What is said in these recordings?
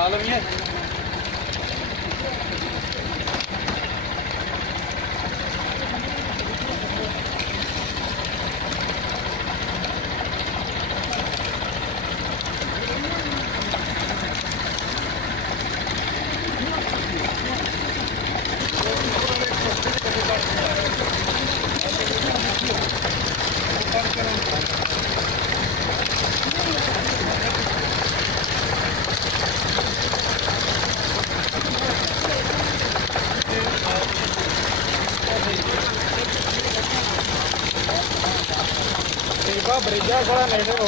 ਲਾ ਲਵੀਏ ब्रिजा थोड़ा नेड़े हो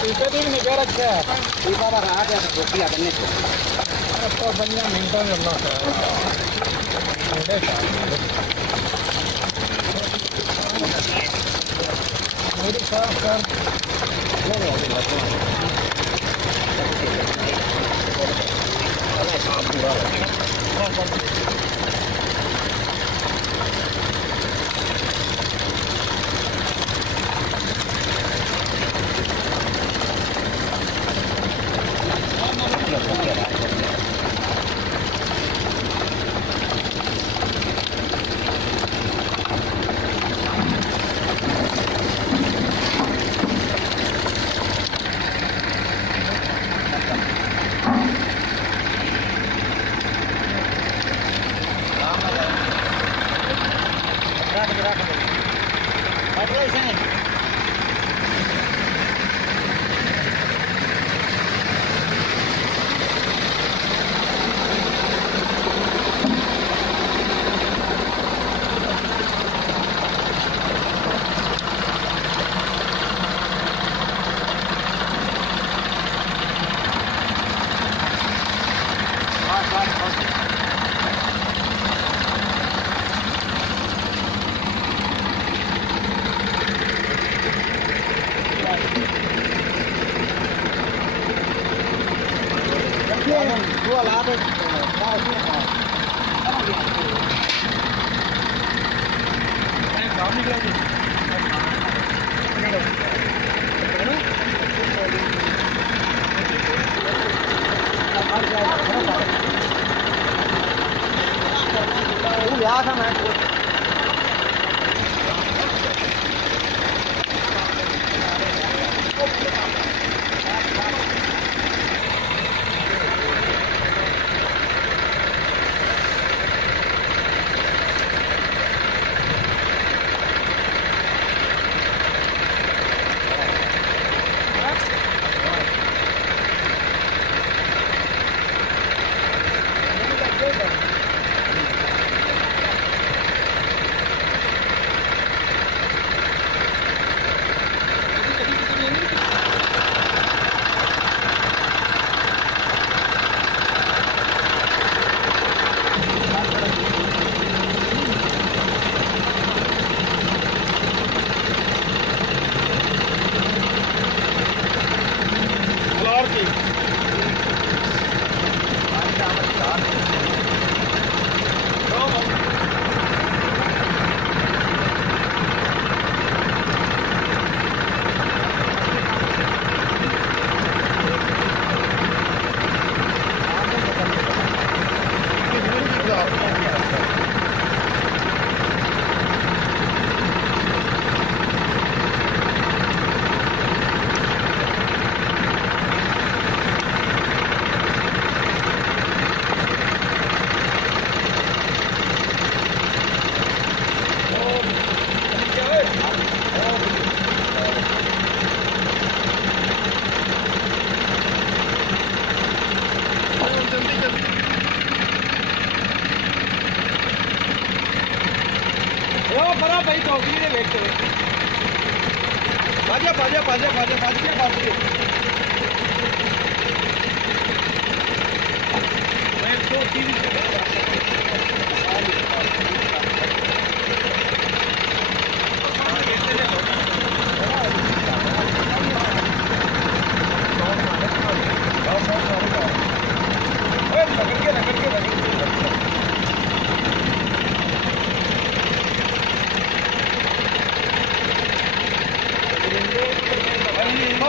पीछे भी निगाह रखा है पीछा पर आ गया तो किया करने को तो बढ़िया मिनटों में ना मेरी साफ कर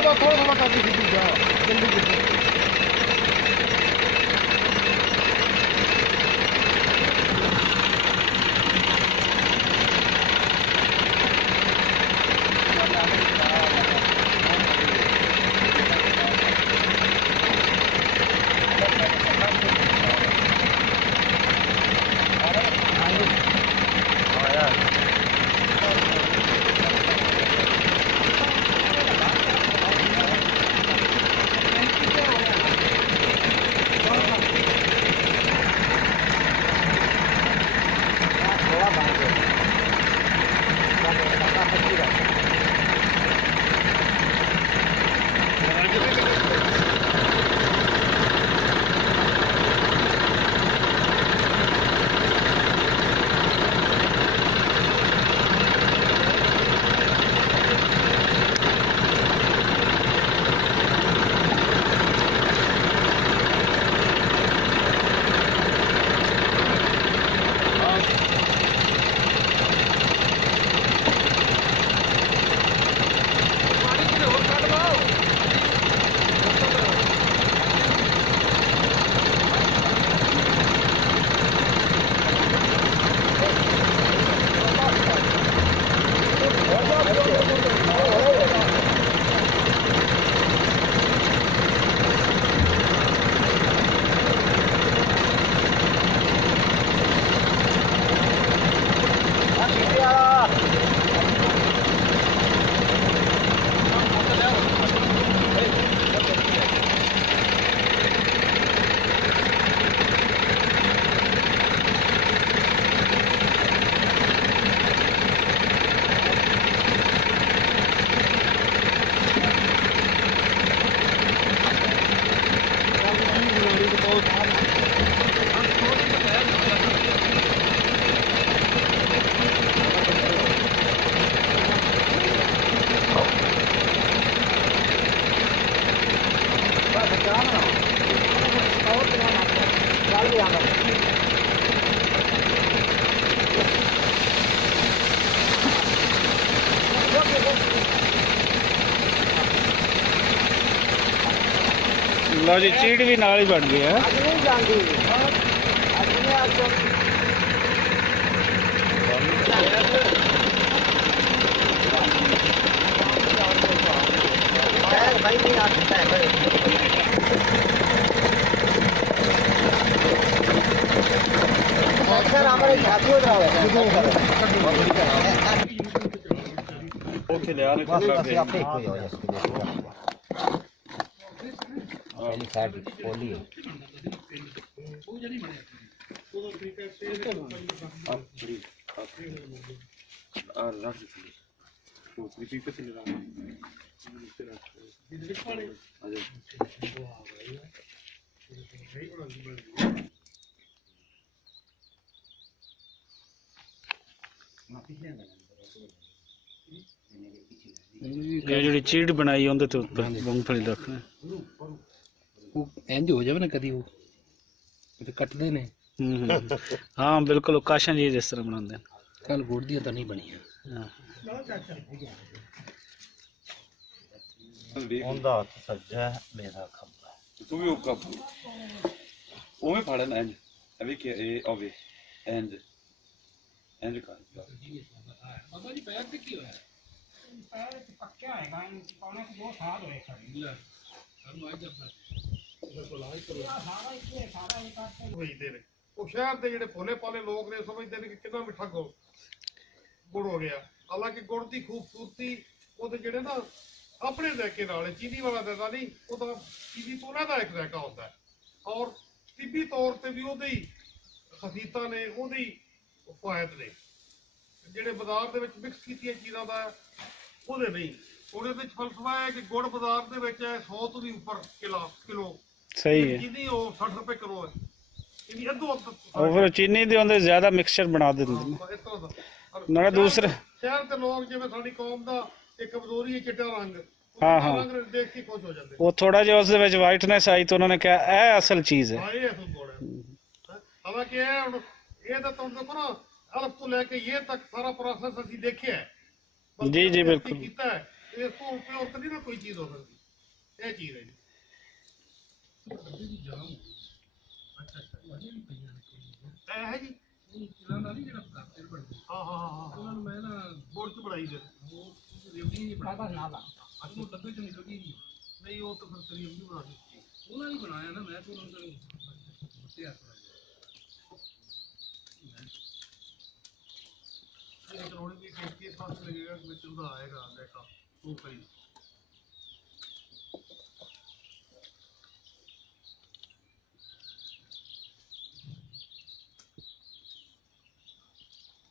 बस थोड़ा थोड़ा करके सीधी जाओ जल्दी जल्दी लो जी चीड़ भी नाल ही बन गई है। ਜਿਹੜੀ ਚੀੜ ਬਣਾਈ ਉਹਦੇ ਤੇ ਉੱਪਰ ਮੂੰਗਫਲੀ ਰੱਖਣਾ ਉਹ ਇੰਜ ਹੋ ਜਾਵੇ ਨਾ ਕਦੀ ਉਹ ਤੇ ਕੱਟਦੇ ਨੇ। ਹਾਂ ਬਿਲਕੁਲ ਕਾਸ਼ਾਂ ਜੀ ਜਿਸ ਤਰ੍ਹਾਂ ਬਣਾਉਂਦੇ ਨੇ। ਕੱਲ ਗੁੜ ਦੀਆਂ ਤਾਂ ਨਹੀਂ ਬਣੀਆਂ। ਉਹਦਾ ਸੱਜਾ ਮੇਰਾ ਖੱਬਾ ਤੂੰ ਵੀ ਉਹ ਕੱਪ ਉਵੇਂ ਫੜਨ ਇੰਜ ਅਵੇ ਕਿ ਇਹ ਆਵੇ ਇੰਜ ਇੰਜ ਕਰ ਬਾਬਾ ਜੀ ਪੈਰ ਤੇ ਕੀ ਹੋਇਆ? ਪੈਰ ਪੱਕਿਆ ਹੈਗਾ ਪਾਉਣੇ 2 ਸਾਲ ਹੋਏ ਖੜੀ ਲੈ ਸਾਨੂੰ ਅੱਜ ਉਹ ਸ਼ਹਿਰ ਦੇ ਜਿਹੜੇ ਭੋਲੇ ਭਾਲੇ ਲੋਕ ਨੇ ਸਮਝਦੇ ਨੇ ਕਿ ਕਿੰਨਾ ਮਿੱਠਾ ਗੁੜ ਹੋ ਗਿਆ। ਹਾਲਾਂਕਿ ਗੁੜ ਦੀ ਖੂਬਸੂਰਤੀ ਉਹਦੇ ਜਿਹੜੇ ਨਾ ਆਪਣੇ ਜ਼ਾਇਕੇ ਨਾਲ ਚੀਨੀ ਵਾਲਾ ਜ਼ਾਇਕਾ ਨਹੀਂ, ਉਹਦਾ ਚੀਨੀ ਤੋਂ ਉਹਦਾ ਇੱਕ ਜ਼ਾਇਕਾ ਹੁੰਦਾ ਹੈ ਔਰ ਤਿੱਬੀ ਤੌਰ ਤੇ ਵੀ ਉਹਦੇ ਹੀ ਖਸੀਤਾਂ ਨੇ, ਉਹਦੇ ਹੀ ਫਵਾਇਦ ਨੇ। ਜਿਹੜੇ ਬਾਜ਼ਾਰ ਦੇ ਵਿੱਚ ਮਿਕਸ ਕੀਤੀਆਂ ਚੀਜ਼ਾਂ ਦਾ ਉਹਦੇ ਨਹੀਂ। ਉਹਦੇ ਵਿੱਚ ਫਲਸਫਾ ਹੈ ਕਿ ਗੁੜ ਬਾਜ਼ਾਰ ਦੇ ਵਿੱਚ 100 ਤੋਂ ਵੀ ਉੱਪਰ ਕਿਲੋ ਸਹੀ ਹੈ। ਚੀਨੀ ਉਹ 60 ਰੁਪਏ ਕਿਲੋ ਹੈ। ਚੀਨੀ ਅੱਧੋ ਉਹ ਫਿਰ ਚੀਨੀ ਦੇ ਉਹਦੇ ਜ਼ਿਆਦਾ ਮਿਕਸਚਰ ਬਣਾ ਦਿੰਦੇ ਨੇ। ਇਸ ਤਰ੍ਹਾਂ ਦਾ ਨਾਲੇ ਦੂਸਰੇ ਸ਼ਹਿਰ ਦੇ ਲੋਕ ਜਿਵੇਂ ਸਾਡੀ ਕੌਮ ਦਾ ਇੱਕ ਕਮਜ਼ੋਰੀ ਹੈ ਚਿੱਟਾ ਰੰਗ, ਰੰਗ ਦੇਖ ਕੇ ਖੁਸ਼ ਹੋ ਜਾਂਦੇ। ਉਹ ਥੋੜਾ ਜਿਹਾ ਉਸ ਦੇ ਵਿੱਚ ਵਾਈਟਨੈਸ ਆਈ ਤਾਂ ਉਹਨਾਂ ਨੇ ਕਿਹਾ ਇਹ ਅਸਲ ਚੀਜ਼ ਹੈ। ਹਾਂ ਇਹ ਅਸਲ ਗੁੜ ਹੈ। ਹਾਲਾਂਕਿ ਇਹ ਹੁਣ ਇਹ ਤਾਂ ਤੁਹਾਨੂੰ ਦੇਖੋ ਨਾ ਅਲਫ ਤੋਂ ਲੈ ਕੇ ਇਹ ਤੱਕ ਸਾਰਾ ਪ੍ਰੋਸੈਸ ਅਸੀਂ ਦੇਖਿਆ ਹੈ। ਜੀ ਜੀ ਬਿਲਕੁਲ ਕੀਤਾ ਹੈ। ਇਸ ਤੋਂ ਉੱਪਰ ਨਹੀਂ ਨਾ ਕੋਈ ਚੀਜ਼ ਹੋ ਸਕਦੀ। ਇਹ ਚੀਜ਼ ਹੈ ਜੀ। ਇਹ ਹੈ ਜੀ ਹਾਂ ਹਾਂ ਹਾਂ ਹਾਂ ਉਹਨਾਂ ਨੂੰ ਮੈਂ ਨਾ ਬੋਰਡ ਚ ਬਣਾਈ ਫਿਰ ਨਹੀਂ ਉਹ ਤਾਂ ਫਿਰ ਤੇਰੀ ਵੀ ਬਣਾ ਦਿੱਤੀ ਉਹਨਾਂ ਨੇ ਬਣਾਇਆ ਨਾ ਮੈਂ ਤਾਂ ਉਹਨਾਂ ਨੂੰ ਦੱਸਿਆ ਇਹ ਕਰੋੜ ਵੀ 35 ਪਾਸ लगेगा ਵਿੱਚ ਉਹਦਾ ਆਏਗਾ ਦੇਖਾ ਉਹ ਕਰੀ